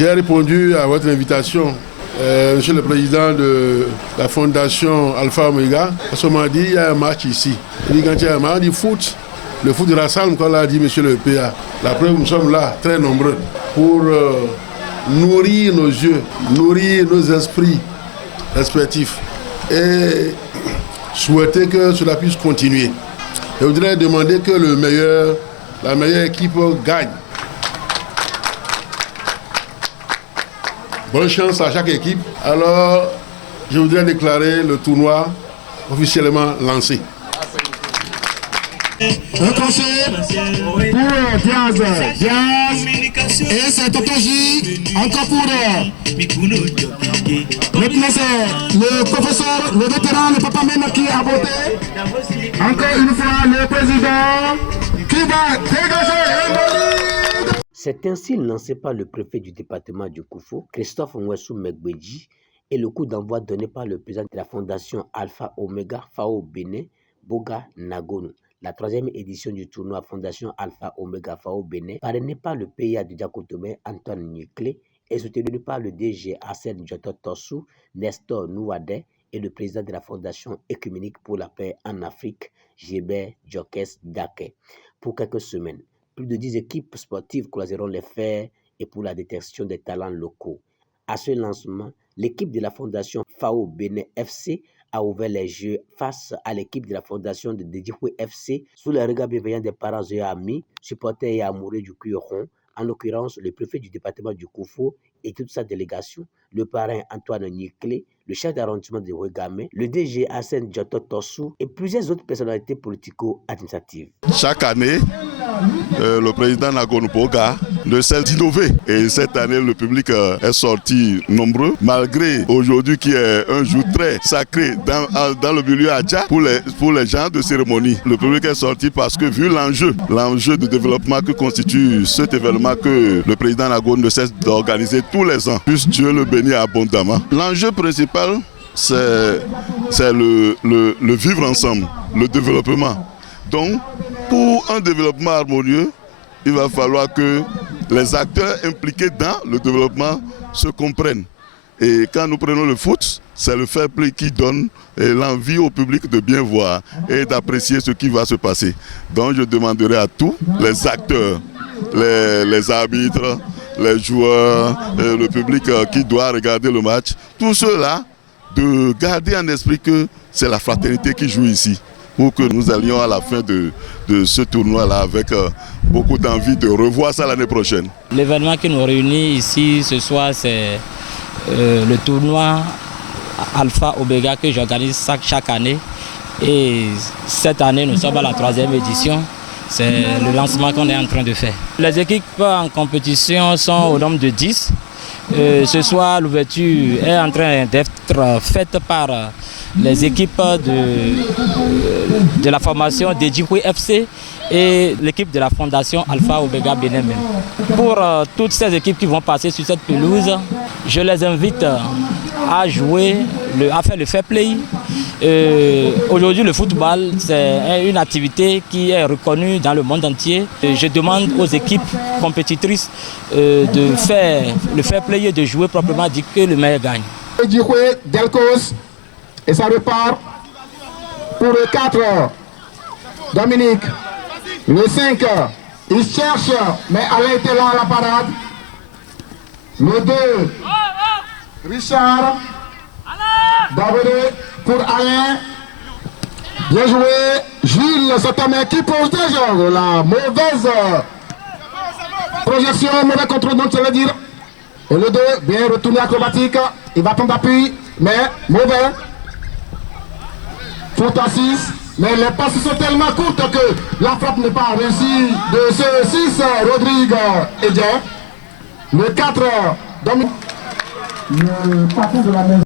J'ai répondu à votre invitation, Monsieur le Président de la Fondation Alpha Omega. Parce qu'on m'a dit il y a un match ici. Il dit quand il y a un match, on dit foot. Le foot rassemble, comme l'a dit Monsieur le PA. La preuve, nous sommes là, très nombreux, pour nourrir nos yeux, nourrir nos esprits respectifs et souhaiter que cela puisse continuer. Je voudrais demander que la meilleure équipe gagne. Bonne chance à chaque équipe. Alors, je voudrais déclarer le tournoi officiellement lancé. Un crochet pour Diaz. Et c'est Toto J. Encore pour maintenant c'est le professeur, le vétéran, le papa même qui a voté. Encore une fois, le président qui va dégager un bolide. C'est ainsi lancé par le préfet du département du Koufo, Christophe Nwessou Megbedji, et le coup d'envoi donné par le président de la fondation Alpha Omega FAO Bénin, Boga Nagono. La troisième édition du tournoi Fondation Alpha Omega FAO Bénin, parrainé par le PIA de Diakotomé Antoine Nyekle et soutenu par le DG Asen Djoto Tossou, Nestor Nouadé et le président de la Fondation Écuménique pour la paix en Afrique, Gilbert Djokes Dake. Pour quelques semaines, plus de 10 équipes sportives croiseront les fers et pour la détection des talents locaux. À ce lancement, l'équipe de la Fondation FAO Bénin FC a ouvert les jeux face à l'équipe de la fondation de Djihoué FC sous le regard bienveillant des parents et amis, supporters et amoureux du cuir rond, en l'occurrence le préfet du département du Koufo et toute sa délégation, le parrain Antoine Nyekle, le chef d'arrondissement de Ouégamé, le DG Asen Djoto Tossou et plusieurs autres personnalités politico-administratives. Chaque année, le président Nagono Boga ne cesse d'innover. Et cette année, le public est sorti nombreux, malgré aujourd'hui qui est un jour très sacré dans le milieu Adja pour les gens de cérémonie. Le public est sorti parce que vu l'enjeu de développement que constitue cet événement que le président Nagono ne cesse d'organiser tous les ans, puisse Dieu le bénir abondamment. L'enjeu principal, c'est le vivre ensemble, le développement. Donc, pour un développement harmonieux, il va falloir que les acteurs impliqués dans le développement se comprennent. Et quand nous prenons le foot, c'est le fair play qui donne l'envie au public de bien voir et d'apprécier ce qui va se passer. Donc je demanderai à tous les acteurs, les arbitres, les joueurs, le public qui doit regarder le match, tous ceux-là, de garder en esprit que c'est la fraternité qui joue ici, pour que nous allions à la fin de ce tournoi-là avec beaucoup d'envie de revoir ça l'année prochaine. L'événement qui nous réunit ici ce soir, c'est le tournoi Alpha Omega que j'organise chaque année. Et cette année, nous sommes à la 3e édition. C'est le lancement qu'on est en train de faire. Les équipes en compétition sont au nombre de 10. Ce soir, l'ouverture est en train d'être faite par les équipes de la formation de Djihoué FC et l'équipe de la fondation Alpha Omega Bénin. Pour toutes ces équipes qui vont passer sur cette pelouse, je les invite à jouer, à faire le fair play. Aujourd'hui, le football, c'est une activité qui est reconnue dans le monde entier. Je demande aux équipes compétitrices de faire le fair play et de jouer proprement dit que le meilleur gagne. Djihoué, Delcos, et ça repart pour le 4, Dominique. Le 5, il cherche, mais Alain était là à la parade. Le 2, Richard. David pour Alain. Bien joué. Gilles, cet homme qui pose déjà la mauvaise projection, mauvais contrôle, donc ça veut dire. Et le 2, bien retourné acrobatique. Il va prendre appui, mais mauvais. Faute à 6. Mais les passes sont tellement courtes que la frappe n'est pas réussie de ce 6, Rodrigue et Jean. Le 4, Dominique. Le parcours de la maison.